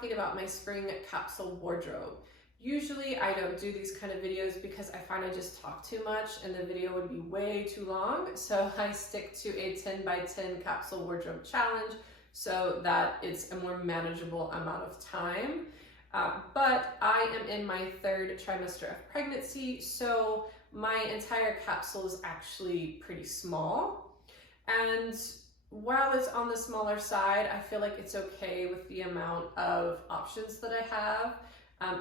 talking about my spring capsule wardrobe. Usually I don't do these kind of videos because I find I just talk too much and the video would be way too long. So I stick to a 10 by 10 capsule wardrobe challenge so that it's a more manageable amount of time. But I am in my 3rd trimester of pregnancy, so my entire capsule is actually pretty small. And while it's on the smaller side, I feel like it's okay with the amount of options that I have.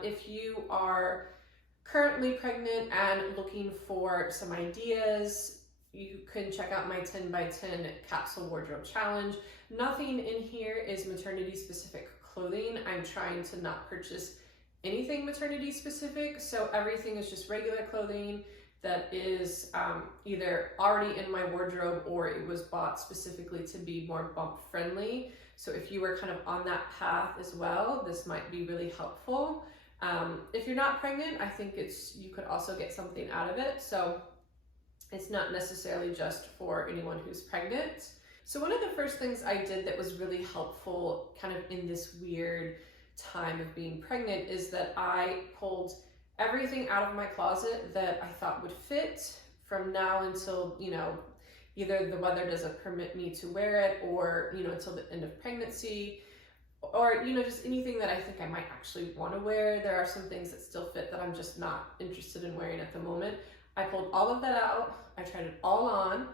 If you are currently pregnant and looking for some ideas, you can check out my 10 by 10 capsule wardrobe challenge. Nothing in here is maternity specific clothing. I'm trying to not purchase anything maternity specific, so everything is just regular clothing that is either already in my wardrobe or it was bought specifically to be more bump friendly. So if you were kind of on that path as well, this might be really helpful. If you're not pregnant, I think you could also get something out of it. So it's not necessarily just for anyone who's pregnant. So one of the first things I did that was really helpful kind of in this weird time of being pregnant is that I pulled everything out of my closet that I thought would fit from now until, either the weather doesn't permit me to wear it or, until the end of pregnancy, or, just anything that I think I might actually want to wear. There are some things that still fit that I'm just not interested in wearing at the moment. I pulled all of that out. I tried it all on.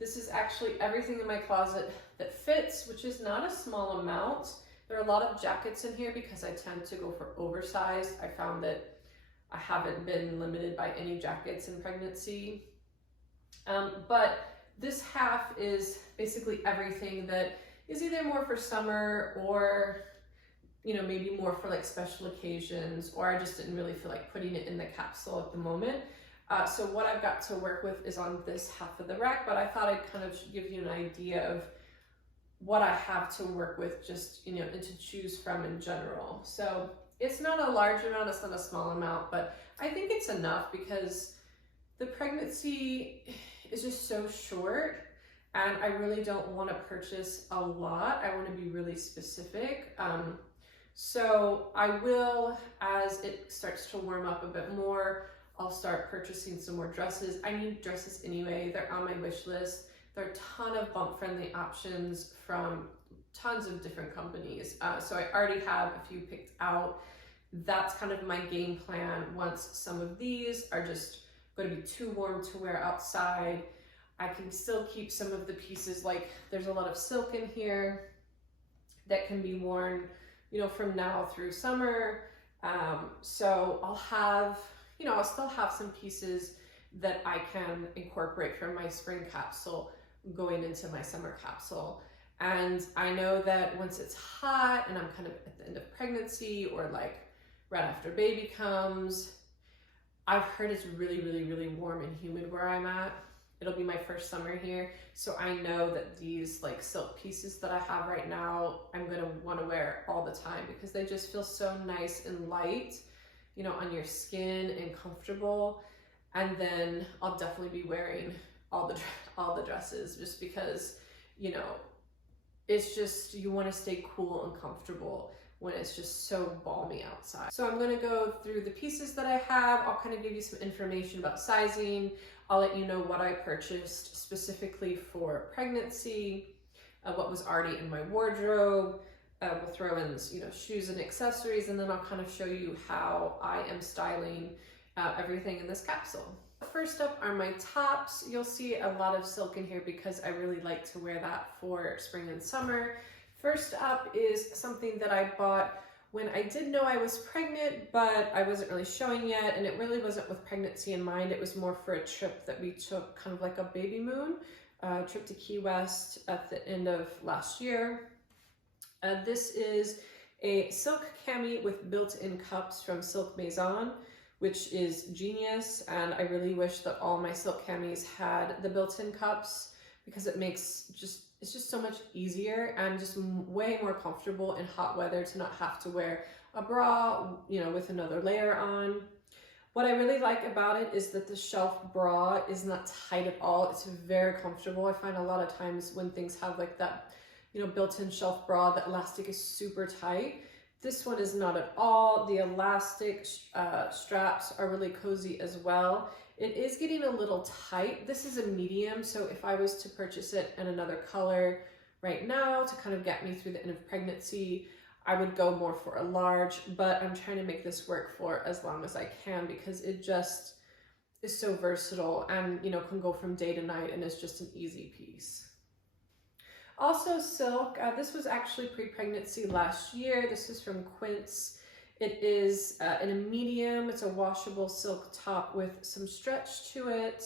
This is actually everything in my closet that fits, which is not a small amount. There are a lot of jackets in here because I tend to go for oversized. I found that I haven't been limited by any jackets in pregnancy. But this half is basically everything that is either more for summer or, maybe more for like special occasions, or I just didn't really feel like putting it in the capsule at the moment. So what I've got to work with is on this half of the rack, but I thought I'd kind of give you an idea of what I have to work with just, and to choose from in general. So it's not a large amount, it's not a small amount, but I think it's enough because the pregnancy is just so short and I really don't want to purchase a lot. I want to be really specific. So I will, as it starts to warm up a bit more, I'll start purchasing some more dresses. I need dresses anyway. They're on my wish list. There are a ton of bump friendly options from tons of different companies. So I already have a few picked out. That's kind of my game plan. Once some of these are just going to be too warm to wear outside, I can still keep some of the pieces, like there's a lot of silk in here that can be worn, from now through summer. So I'll have, I'll still have some pieces that I can incorporate from my spring capsule going into my summer capsule. And I know that once it's hot and I'm kind of at the end of pregnancy or like right after baby comes, I've heard it's really, really, really warm and humid where I'm at. It'll be my first summer here. So I know that these like silk pieces that I have right now, I'm gonna wanna wear all the time because they just feel so nice and light, on your skin and comfortable. And then I'll definitely be wearing all the dresses just because, it's just, you want to stay cool and comfortable when it's just so balmy outside. So I'm going to go through the pieces that I have. I'll kind of give you some information about sizing. I'll let you know what I purchased specifically for pregnancy, what was already in my wardrobe. We'll throw in, shoes and accessories, and then I'll kind of show you how I am styling everything in this capsule. First up are my tops. You'll see a lot of silk in here because I really like to wear that for spring and summer. First up is something that I bought when I did know I was pregnant, but I wasn't really showing yet, and it really wasn't with pregnancy in mind. It was more for a trip that we took, kind of like a baby moon, trip to Key West at the end of last year. This is a silk cami with built-in cups from Silk Maison, which is genius, and I really wish that all my silk camis had the built-in cups because it's just so much easier and just way more comfortable in hot weather to not have to wear a bra, with another layer on. What I really like about it is that the shelf bra is not tight at all. It's very comfortable. I find a lot of times when things have like that, built-in shelf bra, the elastic is super tight. This one is not at all. The elastic straps are really cozy as well. It is getting a little tight. This is a medium, so if I was to purchase it in another color right now to kind of get me through the end of pregnancy, I would go more for a large, but I'm trying to make this work for as long as I can because it just is so versatile and, you know, can go from day to night and is just an easy piece. Also silk, this was actually pre-pregnancy last year. This is from Quince. It is in a medium. It's a washable silk top with some stretch to it.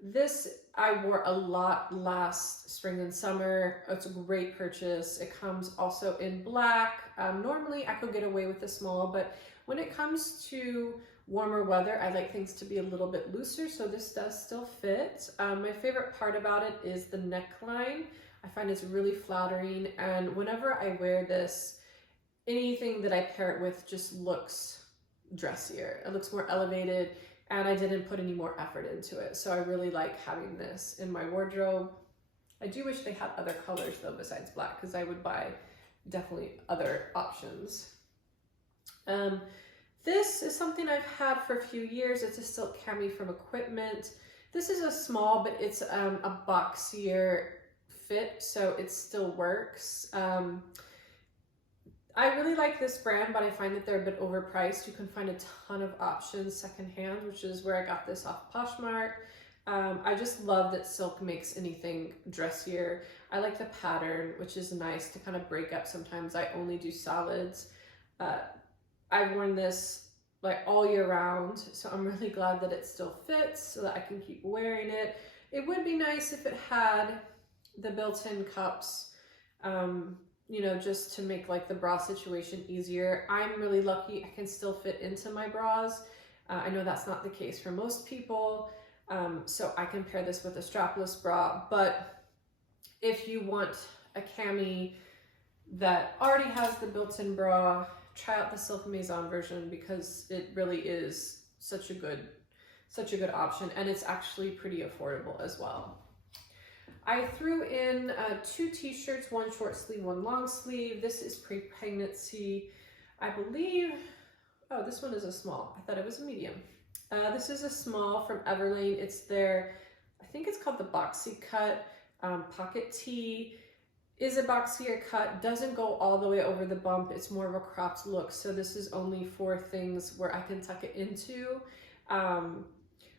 This I wore a lot last spring and summer. It's a great purchase. It comes also in black. Normally I could get away with the small, but when it comes to warmer weather, I like things to be a little bit looser, so this does still fit. My favorite part about it is the neckline. I find it's really flattering, and whenever I wear this, anything that I pair it with just looks dressier. It looks more elevated, and I didn't put any more effort into it. So I really like having this in my wardrobe. I do wish they had other colors though besides black, because I would buy definitely other options. This is something I've had for a few years. It's a silk cami from Equipment. This is a small, but it's a boxier fit, so it still works. I really like this brand, but I find that they're a bit overpriced. You can find a ton of options secondhand, which is where I got this off Poshmark. I just love that silk makes anything dressier. I like the pattern, which is nice to kind of break up. Sometimes I only do solids. I've worn this like all year round, so I'm really glad that it still fits so that I can keep wearing it. It would be nice if it had the built-in cups, you know, just to make like the bra situation easier. I'm really lucky I can still fit into my bras. I know that's not the case for most people, so I can pair this with a strapless bra. But if you want a cami that already has the built-in bra, try out the Silk Maison version because it really is such a good option, and it's actually pretty affordable as well. I threw in 2 t-shirts, one short sleeve, one long sleeve. This is pre-pregnancy, I believe. Oh, this one is a small. I thought it was a medium. This is a small from Everlane. It's their, I think it's called the boxy cut pocket tee. Is a boxier cut, doesn't go all the way over the bump. It's more of a cropped look. So this is only for things where I can tuck it into.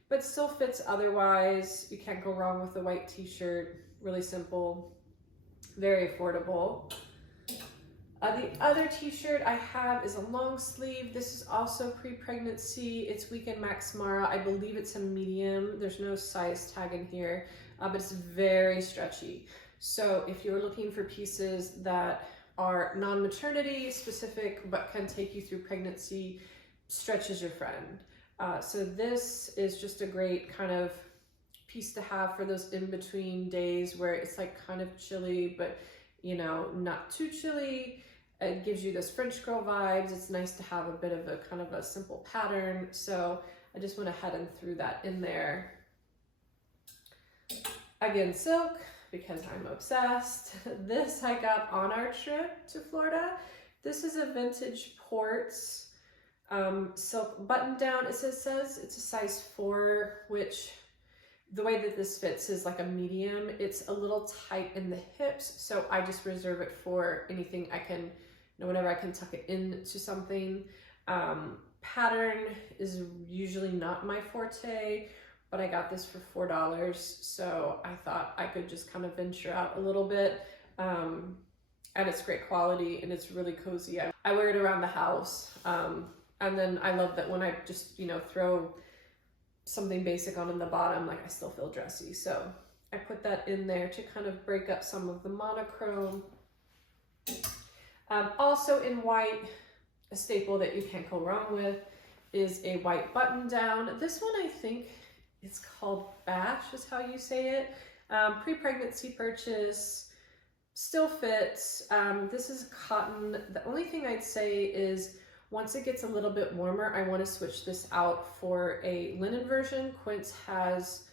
But still fits otherwise. You can't go wrong with a white t-shirt. Really simple, very affordable. The other t-shirt I have is a long sleeve. This is also pre-pregnancy. It's Weekend Max Mara. I believe it's a medium. There's no size tag in here, but it's very stretchy. So if you're looking for pieces that are non-maternity specific but can take you through pregnancy, stretch is your friend. So this is just a great kind of piece to have for those in-between days where it's like kind of chilly, but you know, not too chilly. It gives you those French girl vibes. It's nice to have a bit of a kind of a simple pattern. So I just went ahead and threw that in there. Again, silk, because I'm obsessed. This I got on our trip to Florida. This is a vintage Ports Silk Buttondown. It says it's a size 4, which the way that this fits is like a medium. It's a little tight in the hips, so I just reserve it for anything I can, you know, whenever I can tuck it into something. Pattern is usually not my forte, but I got this for $4, so I thought I could just kind of venture out a little bit. And it's great quality and it's really cozy. I wear it around the house. And then I love that when I just, you know, throw something basic on in the bottom, like I still feel dressy. So I put that in there to kind of break up some of the monochrome. Also in white, a staple that you can't go wrong with is a white button down. This one I think it's called Bash is how you say it. Pre-pregnancy purchase, still fits. This is cotton. The only thing I'd say is once it gets a little bit warmer, I want to switch this out for a linen version. Quince has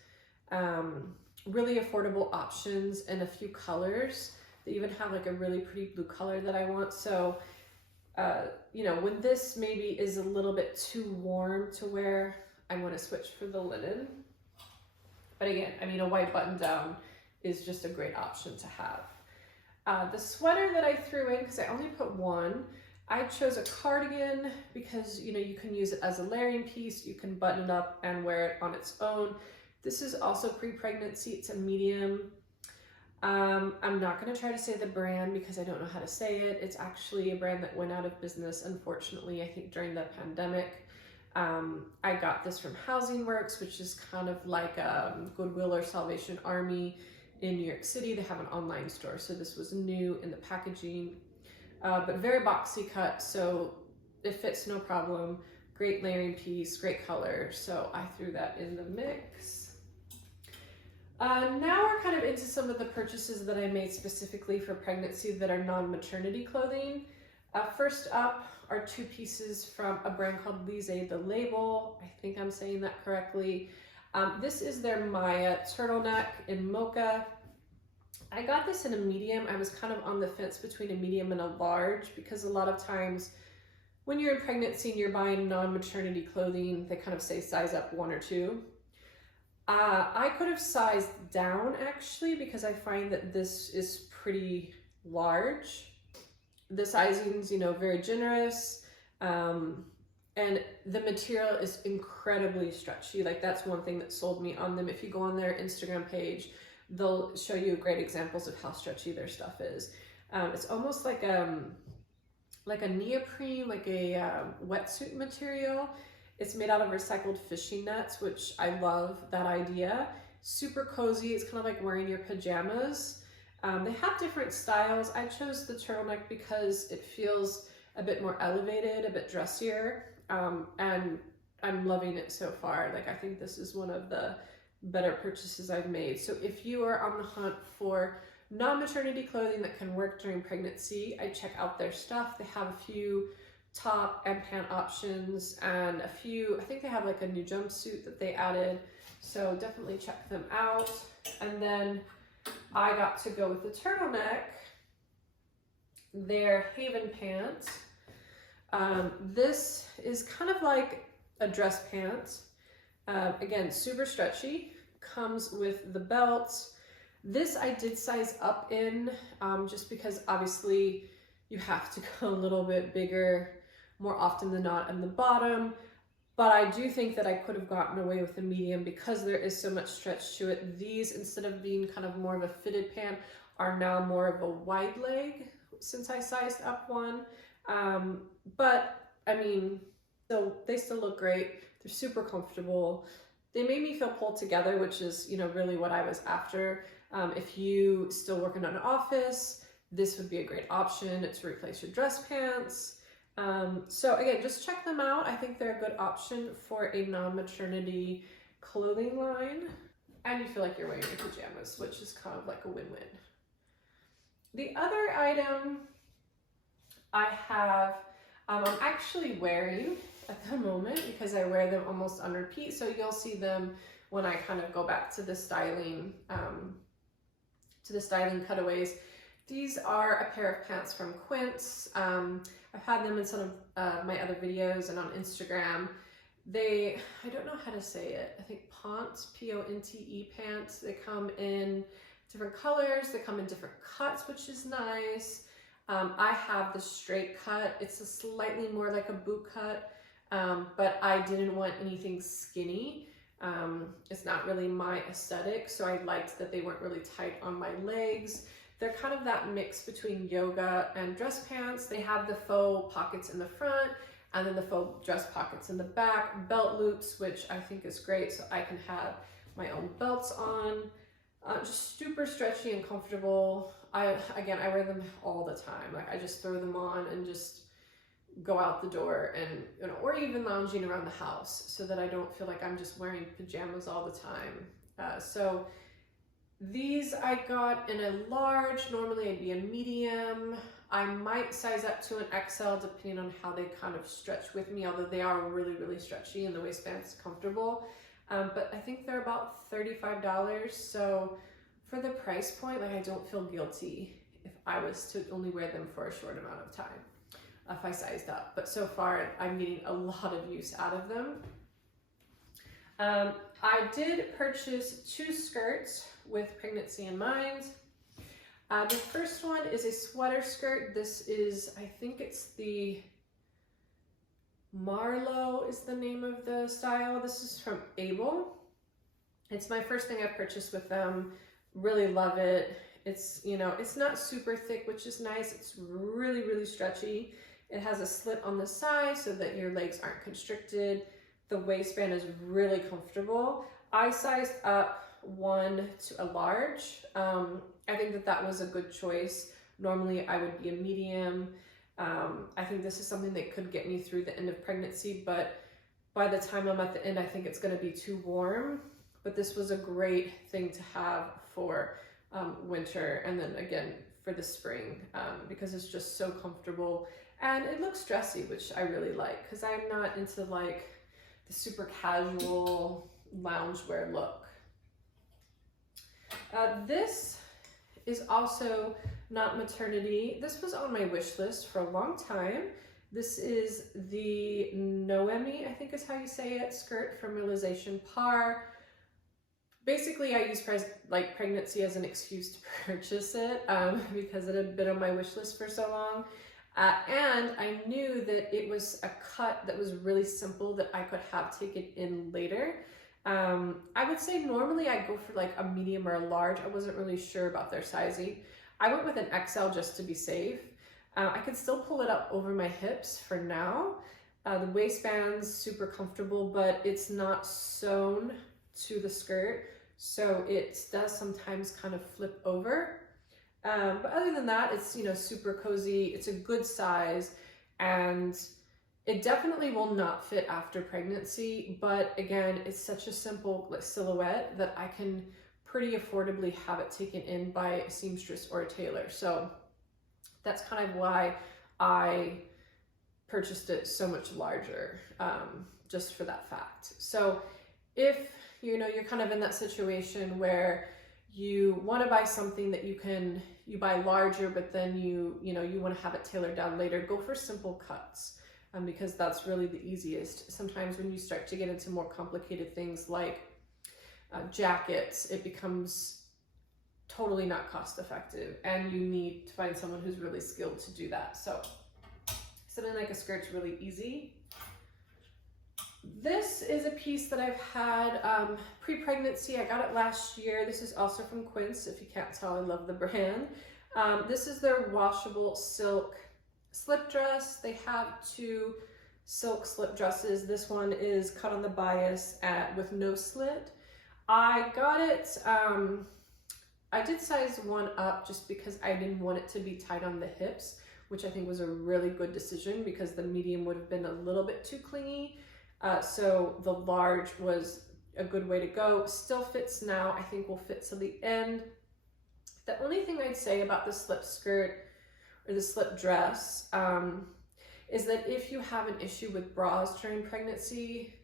really affordable options in a few colors. They even have like a really pretty blue color that I want. So you know, when this maybe is a little bit too warm to wear, I want to switch for the linen. But again, I mean, a white button down is just a great option to have. The sweater that I threw in, because I only put one, I chose a cardigan because, you know, you can use it as a layering piece, you can button it up and wear it on its own. This is also pre-pregnancy, it's a medium. I'm not going to try to say the brand because I don't know how to say it. It's actually a brand that went out of business, unfortunately, I think during the pandemic. I got this from Housing Works, which is kind of like Goodwill or Salvation Army in New York City. They have an online store, so this was new in the packaging, but very boxy cut, so it fits no problem. Great layering piece, great color, so I threw that in the mix. Now we're kind of into some of the purchases that I made specifically for pregnancy that are non-maternity clothing. First up are two pieces from a brand called Lise the Label. I think I'm saying that correctly. This is their Maya turtleneck in mocha. I got this in a medium. I was kind of on the fence between a medium and a large because a lot of times when you're in pregnancy and you're buying non-maternity clothing, they kind of say size up 1 or 2. I could have sized down actually because I find that this is pretty large. The sizing's, you know, very generous, and the material is incredibly stretchy. Like, that's one thing that sold me on them. If you go on their Instagram page, they'll show you great examples of how stretchy their stuff is. It's almost like a neoprene, like a wetsuit material. It's made out of recycled fishing nets, which I love that idea. Super cozy. It's kind of like wearing your pajamas. They have different styles. I chose the turtleneck because it feels a bit more elevated, a bit dressier, and I'm loving it so far. Like, I think this is one of the better purchases I've made. So if you are on the hunt for non-maternity clothing that can work during pregnancy, I check out their stuff. They have a few top and pant options and a few, I think they have like a new jumpsuit that they added, so definitely check them out. And then I got to go with the turtleneck, their Haven pant. This is kind of like a dress pant. Again, super stretchy, comes with the belt. This I did size up in, just because obviously you have to go a little bit bigger more often than not in the bottom, but I do think that I could have gotten away with a medium because there is so much stretch to it. These, instead of being kind of more of a fitted pant, are now more of a wide leg since I sized up one. But I mean, they still look great. They're super comfortable. They made me feel pulled together, which is, you know, really what I was after. If you still work in an office, this would be a great option to replace your dress pants. So again, just check them out. I think they're a good option for a non-maternity clothing line. And you feel like you're wearing your pajamas, which is kind of like a win-win. The other item I have, I'm actually wearing at the moment because I wear them almost on repeat. So you'll see them when I kind of go back to the styling cutaways. These are a pair of pants from Quince. I've had them in some of my other videos and on Instagram. I don't know how to say it. I think Ponte, P-O-N-T-E pants. They come in different colors. They come in different cuts, which is nice. I have the straight cut. It's a slightly more like a boot cut, but I didn't want anything skinny. It's not really my aesthetic, so I liked that they weren't really tight on my legs. They're kind of that mix between yoga and dress pants. They have the faux pockets in the front and then the faux dress pockets in the back, belt loops, which I think is great, so I can have my own belts on. Just super stretchy and comfortable. I wear them all the time. Like, I just throw them on and just go out the door, and, you know, or even lounging around the house, so that I don't feel like I'm just wearing pajamas all the time. So these I got in a large. Normally I'd be a medium. I might size up to an XL depending on how they kind of stretch with me, although they are really, really stretchy and the waistband's comfortable. But I think they're about $35. So for the price point, like, I don't feel guilty if I was to only wear them for a short amount of time. if I sized up. But so far, I'm getting a lot of use out of them. I did purchase 2 skirts with pregnancy in mind. The first one is a sweater skirt. This is, I think it's the Marlowe is the name of the style. This is from Able. It's my first thing I've purchased with them. Really love it. It's, you know, it's not super thick, which is nice. It's really, really stretchy. It has a slit on the side so that your legs aren't constricted. The waistband is really comfortable. I sized up 1 to a large. I think that was a good choice. Normally I would be a medium. I think this is something that could get me through the end of pregnancy, but by the time I'm at the end, I think it's gonna be too warm. But this was a great thing to have for winter, and then again for the spring, because it's just so comfortable and it looks dressy, which I really like, because I'm not into like the super casual loungewear look. This is also not maternity. This was on my wish list for a long time. This is the Noemi, I think is how you say it, skirt from Realization Par. Basically, I use like pregnancy as an excuse to purchase it because it had been on my wish list for so long. And I knew that it was a cut that was really simple that I could have taken in later. I would say normally I go for like a medium or a large. I wasn't really sure about their sizing. I went with an XL just to be safe. I could still pull it up over my hips for now. The waistband's super comfortable, but it's not sewn to the skirt, so it does sometimes kind of flip over. But other than that, it's, you know, super cozy. It's a good size, and it definitely will not fit after pregnancy. But again, it's such a simple silhouette that I can pretty affordably have it taken in by a seamstress or a tailor. So that's kind of why I purchased it so much larger, just for that fact. So if you know you're kind of in that situation where you want to buy something that you buy larger, but then you want to have it tailored down later, go for simple cuts, because that's really the easiest. Sometimes when you start to get into more complicated things like jackets, it becomes totally not cost effective, and you need to find someone who's really skilled to do that. So something like a skirt's really easy. This is a piece that I've had pre-pregnancy. I got it last year. This is also from Quince. If you can't tell, I love the brand. This is their washable silk slip dress. They have 2 silk slip dresses. This one is cut on the bias with no slit. I got it, I did size 1 up just because I didn't want it to be tight on the hips, which I think was a really good decision because the medium would have been a little bit too clingy. So the large was a good way to go. Still fits now. I think will fit to the end. The only thing I'd say about the slip skirt or the slip dress is that if you have an issue with bras during pregnancy,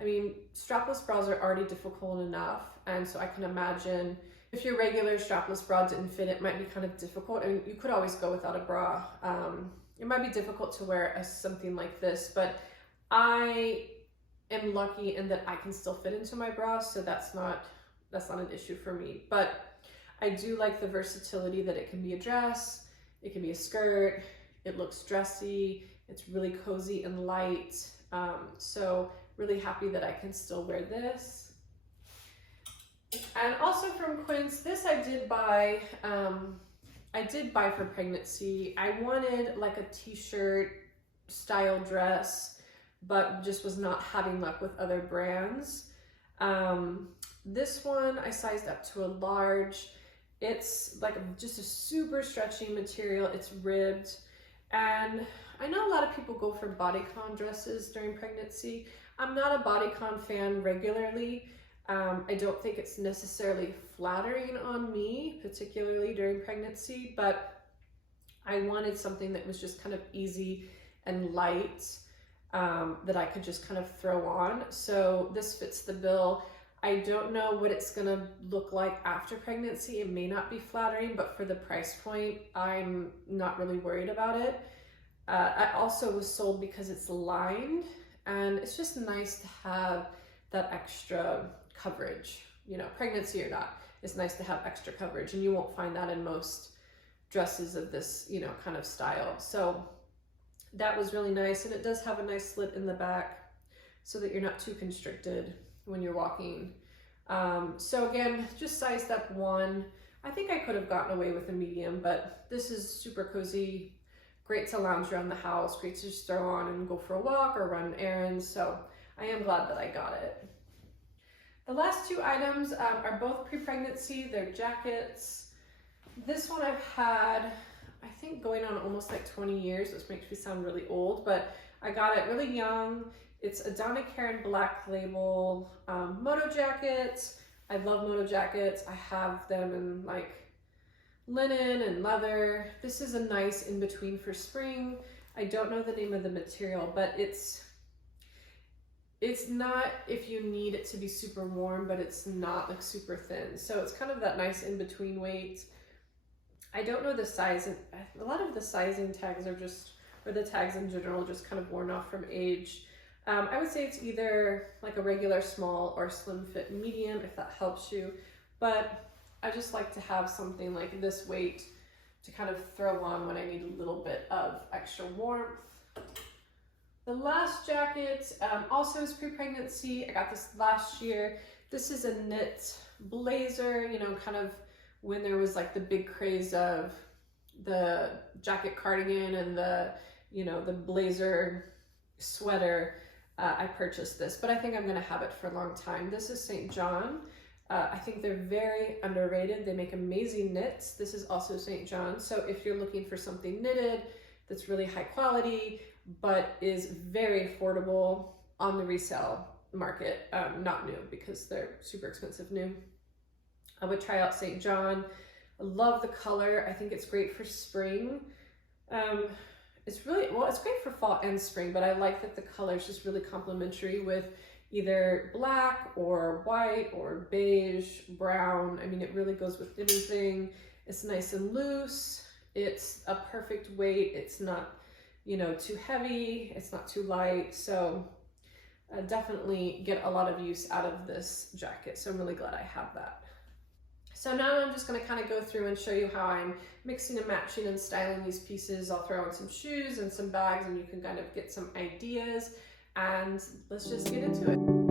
I mean, strapless bras are already difficult enough. And so I can imagine if your regular strapless bra didn't fit, it might be kind of difficult. And you could always go without a bra. It might be difficult to wear something like this, but I am lucky in that I can still fit into my bra, so that's not an issue for me. But I do like the versatility that it can be a dress, it can be a skirt, it looks dressy, it's really cozy and light. So really happy that I can still wear this. And also from Quince, this I did buy for pregnancy. I wanted like a t-shirt style dress, but just was not having luck with other brands. This one I sized up to a large. It's like just a super stretchy material. It's ribbed. And I know a lot of people go for bodycon dresses during pregnancy. I'm not a bodycon fan regularly. I don't think it's necessarily flattering on me, particularly during pregnancy, but I wanted something that was just kind of easy and light, that I could just kind of throw on. So this fits the bill. I don't know what it's gonna look like after pregnancy. It may not be flattering, but for the price point, I'm not really worried about it. I also was sold because it's lined, and it's just nice to have that extra coverage, you know, pregnancy or not. It's nice to have extra coverage, and you won't find that in most dresses of this, you know, kind of style. So that was really nice, and it does have a nice slit in the back so that you're not too constricted when you're walking. So again, just sized up 1. I think I could have gotten away with a medium, but this is super cozy, great to lounge around the house, great to just throw on and go for a walk or run errands. So I am glad that I got it. The last 2 items are both pre-pregnancy. They're jackets. This one I've had, I think, going on almost like 20 years, which makes me sound really old, but I got it really young. It's a Donna Black Label Moto jacket. I love Moto jackets. I have them in like linen and leather. This is a nice in-between for spring. I don't know the name of the material, but it's not, if you need it to be super warm, but it's not like super thin. So it's kind of that nice in-between weight. I don't know the size. A lot of the sizing tags are just, or the tags in general, just kind of worn off from age. I would say it's either like a regular small or slim fit medium, if that helps you. But I just like to have something like this weight to kind of throw on when I need a little bit of extra warmth. The last jacket also is pre-pregnancy. I got this last year. This is a knit blazer, you know, kind of when there was like the big craze of the jacket cardigan and the, you know, the blazer sweater. I purchased this, but I think I'm gonna have it for a long time. This is St. John. I think they're very underrated. They make amazing knits. This is also St. John. So if you're looking for something knitted that's really high quality, but is very affordable on the resale market, not new because they're super expensive new, I would try out St. John. I love the color. I think it's great for spring. It's really, well, it's great for fall and spring, but I like that the color is just really complementary with either black or white or beige, brown. I mean, it really goes with anything. It's nice and loose. It's a perfect weight. It's not, you know, too heavy. It's not too light. So definitely get a lot of use out of this jacket. So I'm really glad I have that. So now I'm just going to kind of go through and show you how I'm mixing and matching and styling these pieces. I'll throw in some shoes and some bags, and you can kind of get some ideas, and let's just get into it.